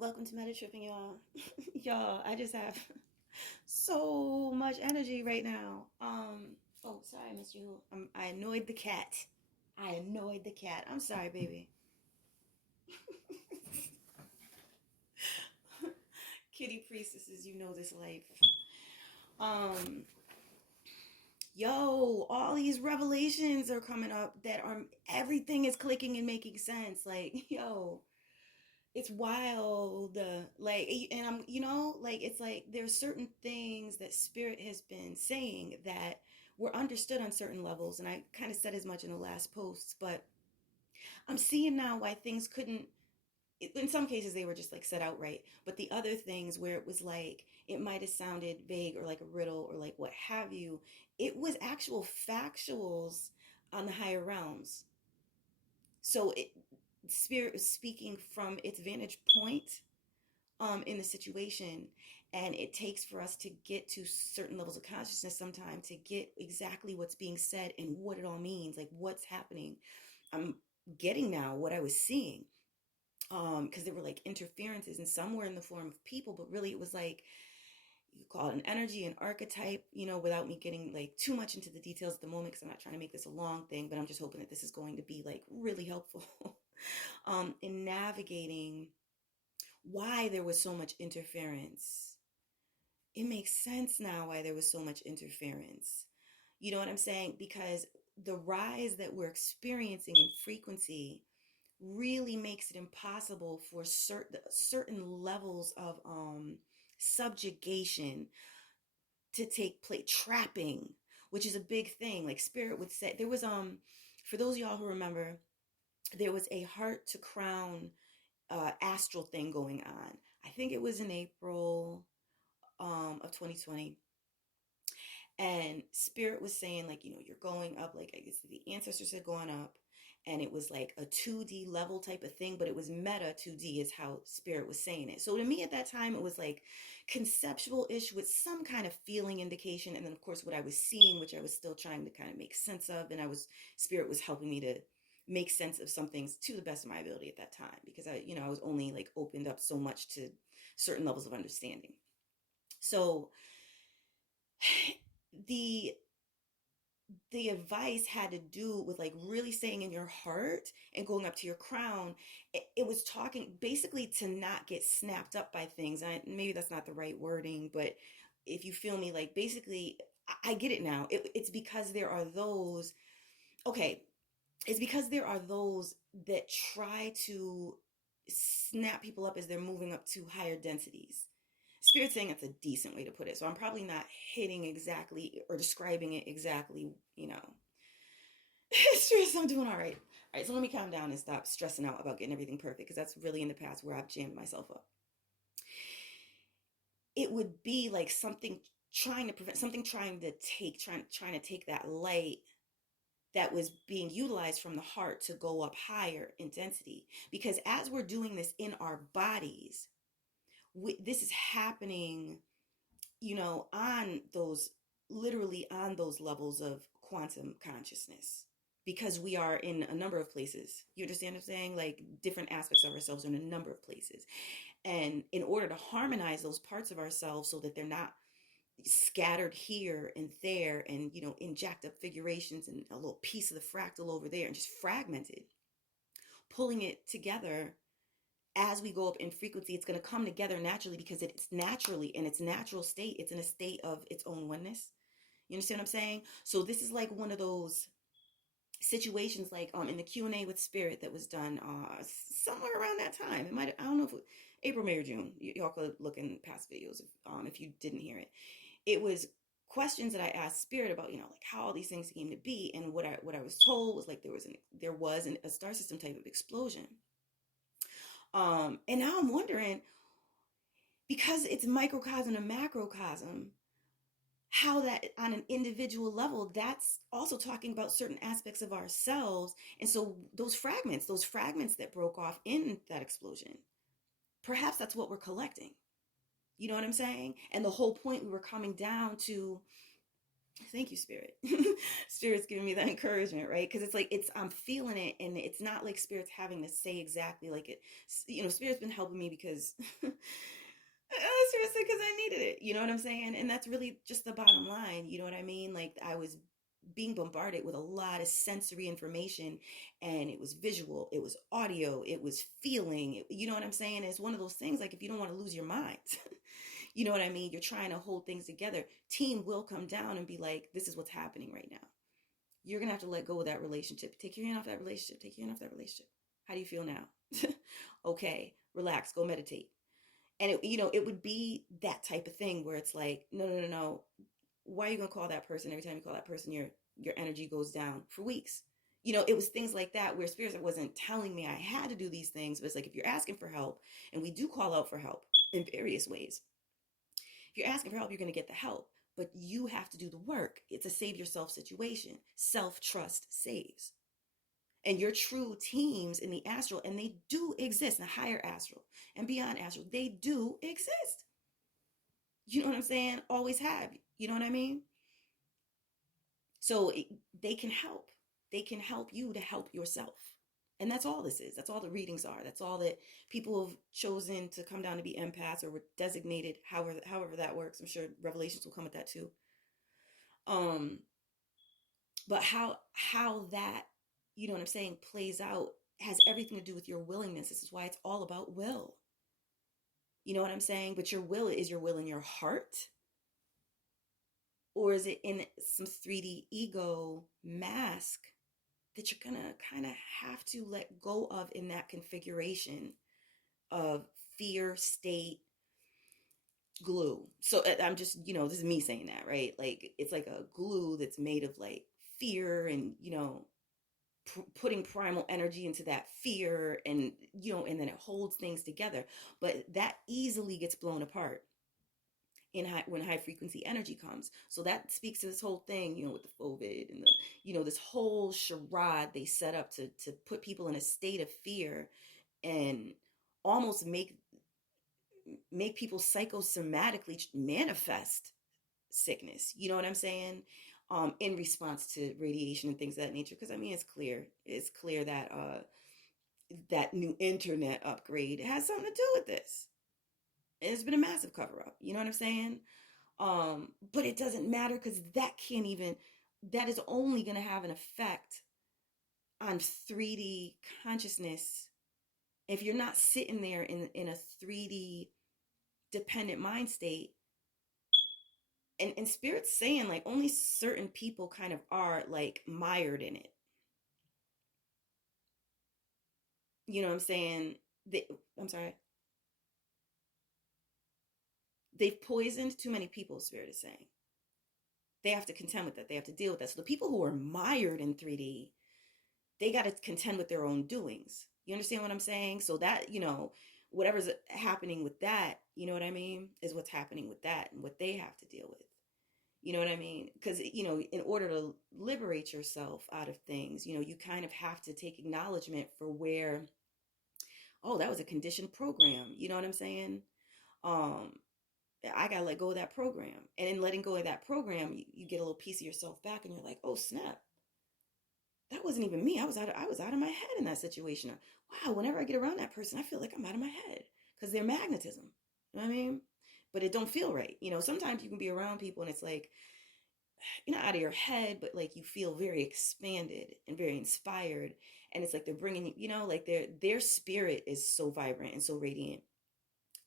Welcome to Meta Tripping, y'all. Y'all, I just have so much energy right now. Oh, sorry, Miss You. I annoyed the cat. I annoyed the cat. I'm sorry, baby. Kitty priestesses, you know this life. Um, Yo, all these revelations are coming up that are everything is clicking and making sense. Like, yo, it's wild, like, and like, it's like there's certain things that spirit has been saying that were understood on certain levels, and I kind of said as much in the last posts, but I'm seeing now why things couldn't, in some cases they were just like said outright, but the other things where it was like it might have sounded vague or like a riddle or like what have you, it was actual factuals on the higher realms. So spirit was speaking from its vantage point in the situation, and it takes for us to get to certain levels of consciousness sometime to get exactly what's being said and what it all means, like what's happening. I'm getting now what I was seeing, because there were like interferences, and some were in the form of people, but really it was like, you call it an energy, an archetype, without me getting like too much into the details at the moment, because I'm not trying to make this a long thing, but I'm just hoping that this is going to be like really helpful in navigating why there was so much interference. It makes sense now why there was so much interference. You know what I'm saying? Because the rise that we're experiencing in frequency really makes it impossible for certain levels of subjugation to take place, trapping, which is a big thing. Like spirit would say, there was for those of y'all who remember, there was a heart to crown astral thing going on. I think it was in April of 2020. And spirit was saying, like, you're going up, like, I guess the ancestors had gone up, and it was like a 2D level type of thing, but it was meta 2D is how spirit was saying it. So to me at that time, it was like conceptual-ish with some kind of feeling indication. And then of course what I was seeing, which I was still trying to kind of make sense of, and spirit was helping me to make sense of some things to the best of my ability at that time, because I was only like opened up so much to certain levels of understanding. So the the advice had to do with like really staying in your heart and going up to your crown. It was talking basically to not get snapped up by things. Maybe that's not the right wording, but if you feel me, like basically, I get it now. It's because there are those, okay, it's because there are those that try to snap people up as they're moving up to higher densities. Spirit saying that's a decent way to put it. So I'm probably not hitting exactly or describing it exactly, Stress, I'm doing all right. All right, so let me calm down and stop stressing out about getting everything perfect, because that's really in the past where I've jammed myself up. It would be like something trying to prevent, something trying to take that light that was being utilized from the heart to go up higher in density. Because as we're doing this in our bodies, this is happening, on those, literally on those levels of quantum consciousness, because we are in a number of places. You understand what I'm saying? Like different aspects of ourselves are in a number of places. And in order to harmonize those parts of ourselves so that they're not scattered here and there, and, in jacked up figurations and a little piece of the fractal over there and just fragmented, pulling it together as we go up in frequency, it's going to come together naturally, because it's naturally in its natural state. It's in a state of its own oneness. You understand what I'm saying? So this is like one of those situations, like in the Q&A with spirit that was done somewhere around that time. It might, I don't know if it, April, May, or June. Y'all could look in past videos if you didn't hear it. It was questions that I asked spirit about, like how all these things came to be, and what I was told was like there was a star system type of explosion. And now I'm wondering, because it's microcosm and macrocosm, how that on an individual level, that's also talking about certain aspects of ourselves. And so those fragments that broke off in that explosion, perhaps that's what we're collecting. You know what I'm saying? And the whole point, we were coming down to Thank you, Spirit. Spirit's giving me that encouragement, right? Because it's like I'm feeling it, and it's not like Spirit's having to say exactly like it. Spirit's been helping me because seriously, because I needed it. You know what I'm saying? And that's really just the bottom line. You know what I mean? Like I was being bombarded with a lot of sensory information, and it was visual, it was audio, it was feeling. You know what I'm saying? It's one of those things like if you don't want to lose your mind. You know what I mean? You're trying to hold things together. Team will come down and be like, this is what's happening right now. You're going to have to let go of that relationship. Take your hand off that relationship. Take your hand off that relationship. How do you feel now? Okay, relax, go meditate. And it would be that type of thing where it's like, no, no, no, no. Why are you going to call that person? Every time you call that person, your energy goes down for weeks. It was things like that where spirits wasn't telling me I had to do these things, but it's like if you're asking for help, and we do call out for help in various ways. If you're asking for help, you're going to get the help, but you have to do the work. It's a save yourself situation. Self-trust saves. And your true teams in the astral, and they do exist in the higher astral and beyond astral, they do exist. You know what I'm saying? Always have. You know what I mean? So they can help. They can help you to help yourself. And that's all this is. That's all the readings are. That's all that people have chosen to come down to be empaths or were designated, however that works. I'm sure revelations will come with that too. Um, but how that, you know what I'm saying, plays out has everything to do with your willingness. This is why it's all about will. You know what I'm saying? But your will, is your will in your heart? Or is it in some 3D ego mask that you're gonna kind of have to let go of in that configuration of fear state glue? So I'm just, this is me saying that, right? Like it's like a glue that's made of like fear and, putting primal energy into that fear, and and then it holds things together, but that easily gets blown apart when high frequency energy comes. So that speaks to this whole thing, with the COVID and the, this whole charade they set up to put people in a state of fear and almost make people psychosomatically manifest sickness. You know what I'm saying? In response to radiation and things of that nature. Because I mean, it's clear that that new internet upgrade has something to do with this. It's been a massive cover up. You know what I'm saying? But it doesn't matter because that is only going to have an effect on 3D consciousness. If you're not sitting there in a 3D dependent mind state, and spirit's saying like only certain people kind of are like mired in it. You know what I'm saying? I'm sorry. They've poisoned too many people, spirit is saying. They have to contend with that. They have to deal with that. So the people who are mired in 3D, they got to contend with their own doings. You understand what I'm saying? So that, whatever's happening with that, you know what I mean, is what's happening with that and what they have to deal with. You know what I mean? Because, in order to liberate yourself out of things, you kind of have to take acknowledgement for where, oh, that was a conditioned program. You know what I'm saying? Um, I got to let go of that program. And in letting go of that program, you get a little piece of yourself back and you're like, oh, snap. That wasn't even me. I was out of my head in that situation. Wow, whenever I get around that person, I feel like I'm out of my head because they're magnetism. You know what I mean? But it don't feel right. Sometimes you can be around people and it's like, you're not out of your head, but like you feel very expanded and very inspired. And it's like they're bringing you, like their spirit is so vibrant and so radiant.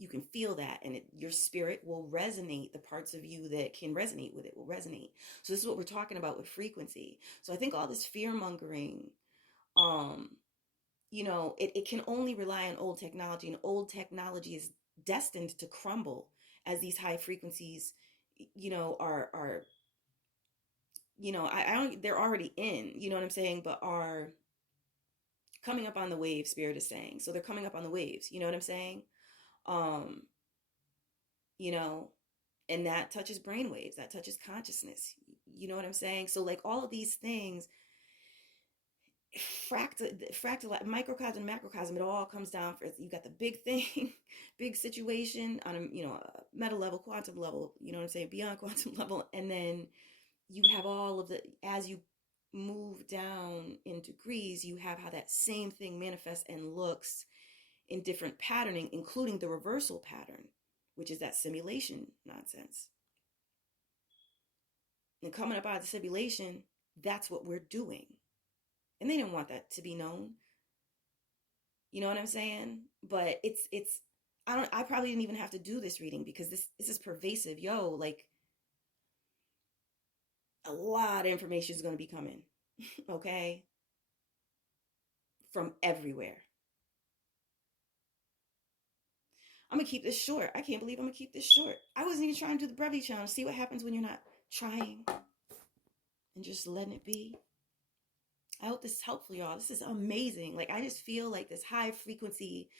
You can feel that, and your spirit will resonate. The parts of you that can resonate with it will resonate. So this is what we're talking about with frequency. So I think all this fear mongering, it can only rely on old technology, and old technology is destined to crumble as these high frequencies, are I don't, they're already in, you know what I'm saying, but are coming up on the wave, spirit is saying. So they're coming up on the waves, you know what I'm saying? Um, you know, and that touches brainwaves, that touches consciousness. You know what I'm saying? So like all of these things, fractal, microcosm, macrocosm, it all comes down for, you got the big thing, big situation on a, a meta level, quantum level, you know what I'm saying, beyond quantum level, and then you have all of the, as you move down in degrees, you have how that same thing manifests and looks in different patterning, including the reversal pattern, which is that simulation nonsense. And coming up out of the simulation, that's what we're doing. And they didn't want that to be known. You know what I'm saying? But it's I probably didn't even have to do this reading because this is pervasive. Yo, like a lot of information is going to be coming, okay? From everywhere. I'm gonna keep this short. I can't believe I'm gonna keep this short. I wasn't even trying to do the brevity challenge. See what happens when you're not trying and just letting it be. I hope this is helpful, y'all. This is amazing. Like I just feel like this high frequency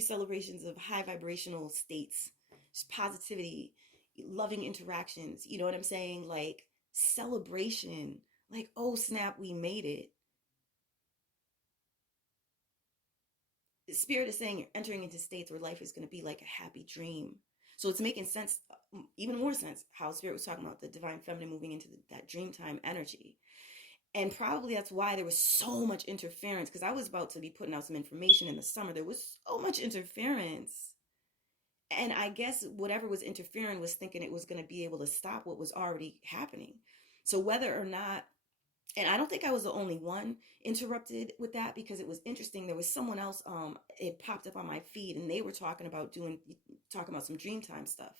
celebrations of high vibrational states, just positivity, loving interactions. You know what I'm saying? Like celebration. Like, oh snap, we made it. The spirit is saying you're entering into states where life is going to be like a happy dream. So it's making sense, even more sense, how spirit was talking about the divine feminine moving into that dream time energy. And probably that's why there was so much interference, because I was about to be putting out some information in the summer. There was so much interference. And I guess whatever was interfering was thinking it was going to be able to stop what was already happening. So whether or not, and I don't think I was the only one interrupted with that, because it was interesting. There was someone else, it popped up on my feed and they were talking about some Dreamtime stuff.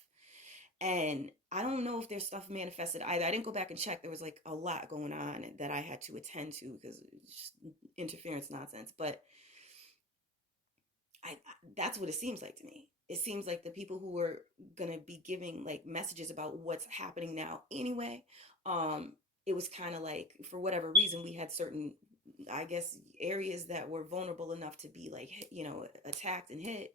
And I don't know if their stuff manifested either. I didn't go back and check. There was like a lot going on that I had to attend to because it was just interference nonsense. But that's what it seems like to me. It seems like the people who were going to be giving like messages about what's happening now anyway, it was kind of like, for whatever reason, we had certain, I guess, areas that were vulnerable enough to be like, attacked and hit.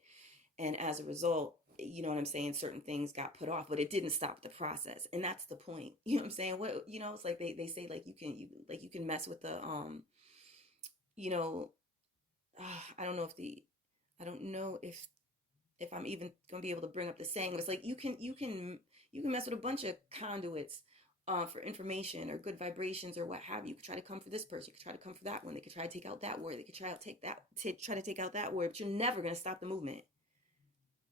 And as a result, you know what I'm saying, certain things got put off, but it didn't stop the process. And that's the point. You know what I'm saying? It's like they say like you can mess with the you know, I don't know if I'm even gonna be able to bring up the saying, but it's like you can mess with a bunch of conduits for information or good vibrations or what have you. You could try to come for this person, you could try to come for that one, they could try to take out that word, they could try to take out that word, but you're never gonna stop the movement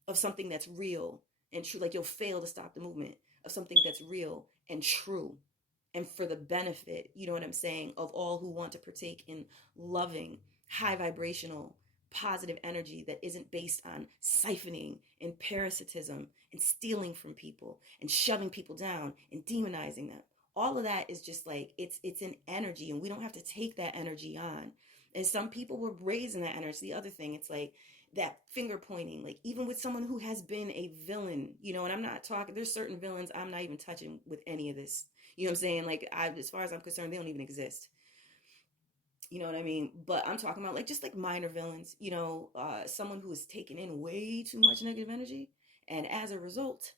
of something that's real and true. Like you'll fail to stop the movement of something that's real and true and for the benefit, you know what I'm saying, of all who want to partake in loving, high vibrational, positive energy that isn't based on siphoning and parasitism and stealing from people and shoving people down and demonizing them. All of that is just like, it's an energy, and we don't have to take that energy on. And some people were raised in that energy. The other thing, it's like that finger pointing, like even with someone who has been a villain, and I'm not talking, there's certain villains I'm not even touching with any of this. You know what I'm saying? Like, as far as I'm concerned, they don't even exist. You know what I mean? But I'm talking about like just like minor villains, someone who is taking in way too much negative energy. And as a result,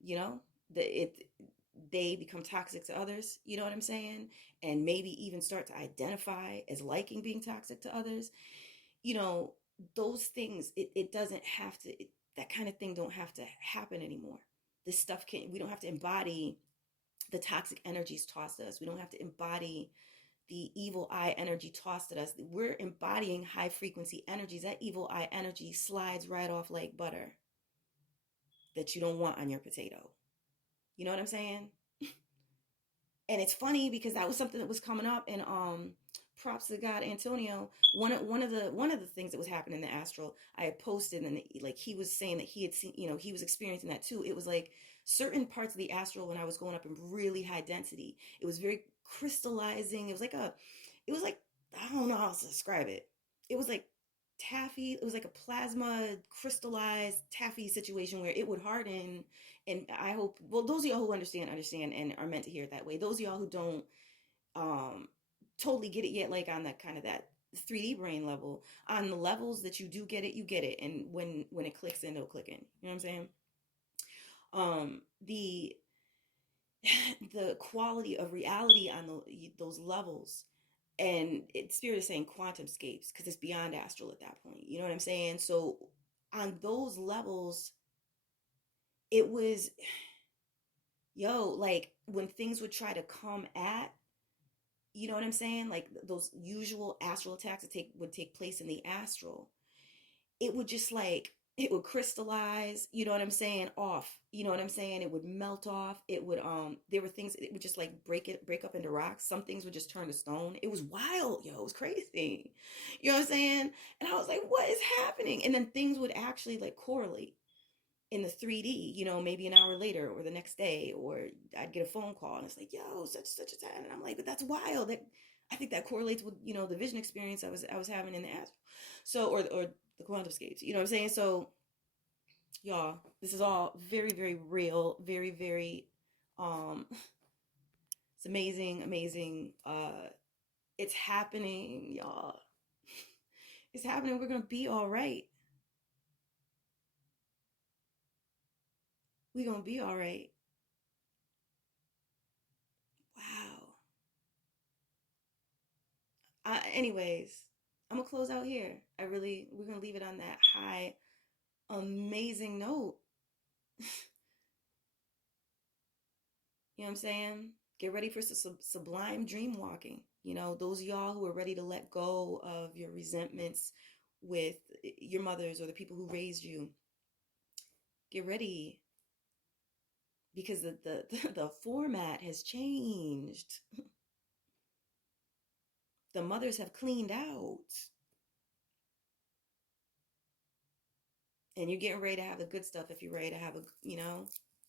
you know, they become toxic to others, you know what I'm saying? And maybe even start to identify as liking being toxic to others. Those things, it doesn't have to, that kind of thing don't have to happen anymore. This stuff we don't have to embody the toxic energies tossed at us. We don't have to embody the evil eye energy tossed at us. We're embodying high frequency energies. That evil eye energy slides right off like butter that you don't want on your potato. You know what I'm saying? And it's funny because that was something that was coming up, and props to God Antonio. One of the things that was happening in the astral, I had posted, and like he was saying that he had seen, he was experiencing that too. It was like certain parts of the astral when I was going up in really high density, it was very crystallizing. It was like I don't know how to describe it. It was like taffy. It was like a plasma crystallized taffy situation where it would harden. And I hope, well, those of y'all who understand and are meant to hear it that way. Those of y'all who don't totally get it yet, like on that kind of that 3D brain level, on the levels that you do get it, you get it. And when it clicks in, it'll click in. You know what I'm saying? The the quality of reality on those levels, and spirit is saying quantum scapes because it's beyond astral at that point. You know what I'm saying? So on those levels, it was, yo, like when things would try to come at, you know what I'm saying? Like those usual astral attacks that would take place in the astral, it would just like it would crystallize, you know what I'm saying, off. You know what I'm saying? It would melt off. It would there were things it would just like break up into rocks. Some things would just turn to stone. It was wild, yo. It was crazy. You know what I'm saying? And I was like, what is happening? And then things would actually like correlate in the 3D, you know, maybe an hour later or the next day, or I'd get a phone call and it's like, yo, such a time. And I'm like, but that's wild. That I think that correlates with, you know, the vision experience I was having in the astral. So or the quantum scapes, you know what I'm saying? So y'all, this is all very, very real, very, very it's amazing, amazing. It's happening, y'all. It's happening. We're gonna be all right. We're gonna be all right. Wow. Anyways, I'm gonna close out here. We're gonna leave it on that high, amazing note. You know what I'm saying? Get ready for sublime dream walking. You know, those of y'all who are ready to let go of your resentments with your mothers or the people who raised you, get ready because the format has changed. The mothers have cleaned out, and you're getting ready to have the good stuff if you're ready to have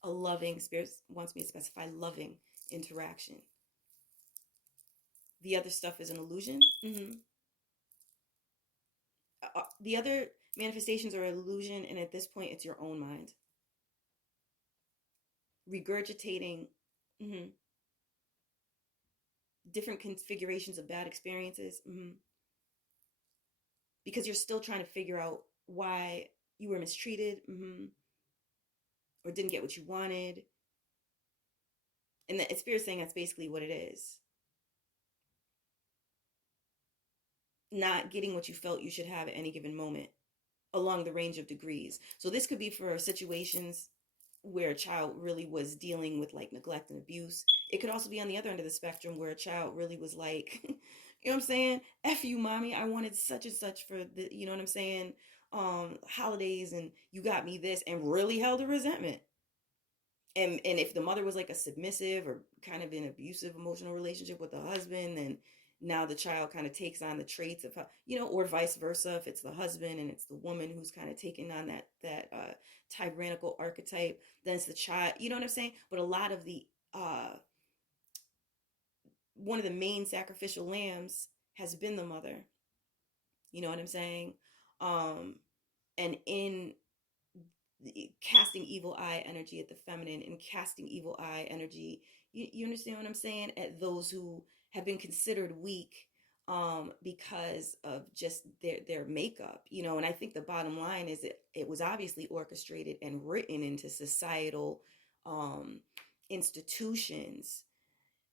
a loving spirit wants me to specify loving interaction. The other stuff is an illusion. The other manifestations are illusion, and at this point it's your own mind regurgitating different configurations of bad experiences, because you're still trying to figure out why you were mistreated, or didn't get what you wanted. And the spirit's saying that's basically what it is. Not getting what you felt you should have at any given moment along the range of degrees. So this could be for situations where a child really was dealing with like neglect and abuse. It could also be on the other end of the spectrum where a child really was like, you know what I'm saying? F you, mommy. I wanted such and such for the, you know what I'm saying? Holidays, and you got me this, and really held a resentment. And if the mother was like a submissive or kind of an abusive emotional relationship with the husband, then now the child kind of takes on the traits of how, or vice versa. If it's the husband and it's the woman who's kind of taking on that tyrannical archetype, then it's the child. You know what I'm saying? But a lot of the one of the main sacrificial lambs has been the mother. You know what I'm saying? And in casting evil eye energy at the feminine and casting evil eye energy, you understand what I'm saying, at those who have been considered weak because of just their makeup, and I think the bottom line is it was obviously orchestrated and written into societal institutions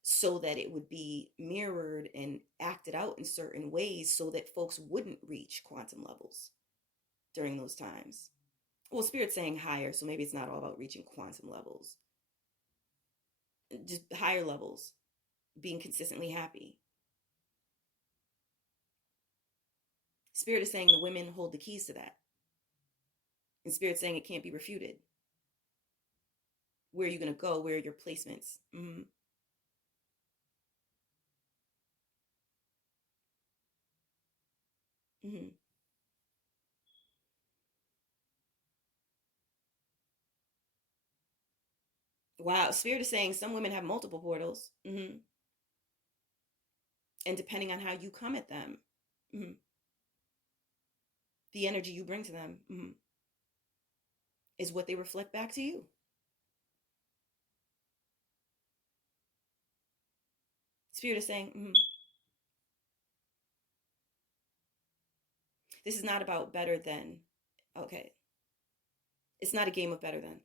so that it would be mirrored and acted out in certain ways so that folks wouldn't reach quantum levels during those times. Well, spirit's saying higher, so maybe it's not all about reaching quantum levels. Just higher levels, being consistently happy. Spirit is saying the women hold the keys to that. And spirit's saying it can't be refuted. Where are you going to go? Where are your placements? Wow, spirit is saying some women have multiple portals. And depending on how you come at them, the energy you bring to them is what they reflect back to you. Spirit is saying, this is not about better than. Okay. It's not a game of better than.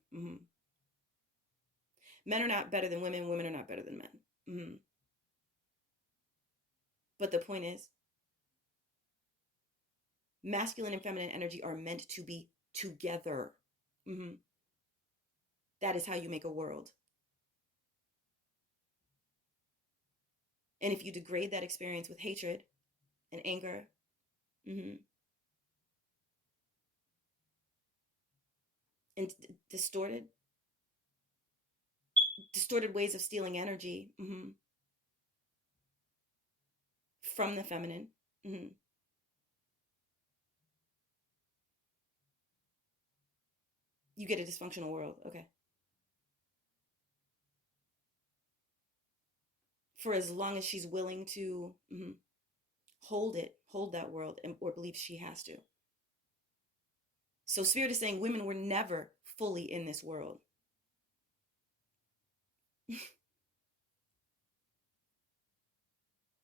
Men are not better than women. Women are not better than men. But the point is, masculine and feminine energy are meant to be together. That is how you make a world. And if you degrade that experience with hatred and anger, mm-hmm, and distorted ways of stealing energy, mm-hmm, from the feminine, mm-hmm, you get a dysfunctional world. Okay. For as long as she's willing to, mm-hmm, hold that world, or believes she has to. So Spirit is saying women were never fully in this world.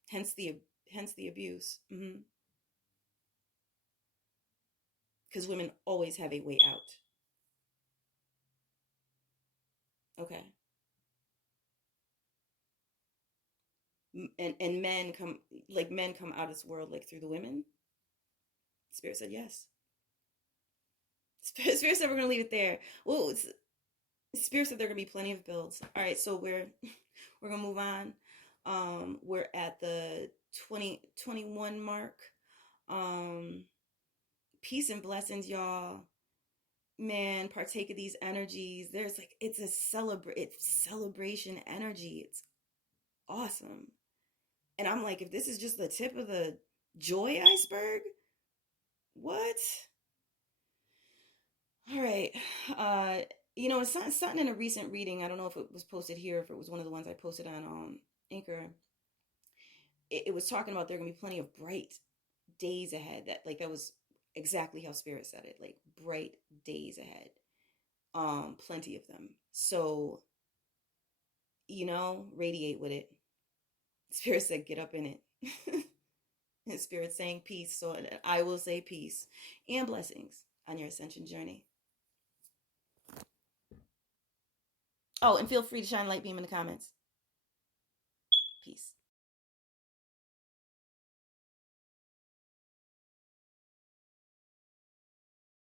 hence the hence the abuse. Mm-hmm. Because women always have a way out. Okay. And men come out of this world like through the women. Spirit said yes. Spirit said we're gonna leave it there. Well, Spirit said there are gonna be plenty of builds. All right, so we're gonna move on. We're at the 2021 mark. Um, Peace and blessings, y'all. Man, partake of these energies. There's like it's celebration energy. It's awesome. And I'm like, if this is just the tip of the joy iceberg, what? All right. Uh, it's something in a recent reading. I don't know if it was posted here, if it was one of the ones I posted on Anchor. It was talking about there are gonna be plenty of bright days ahead. That was exactly how Spirit said it. Like bright days ahead. Plenty of them. So, radiate with it. Spirit said, get up in it. And Spirit saying peace. So I will say peace and blessings on your ascension journey. Oh, and feel free to shine light beam in the comments.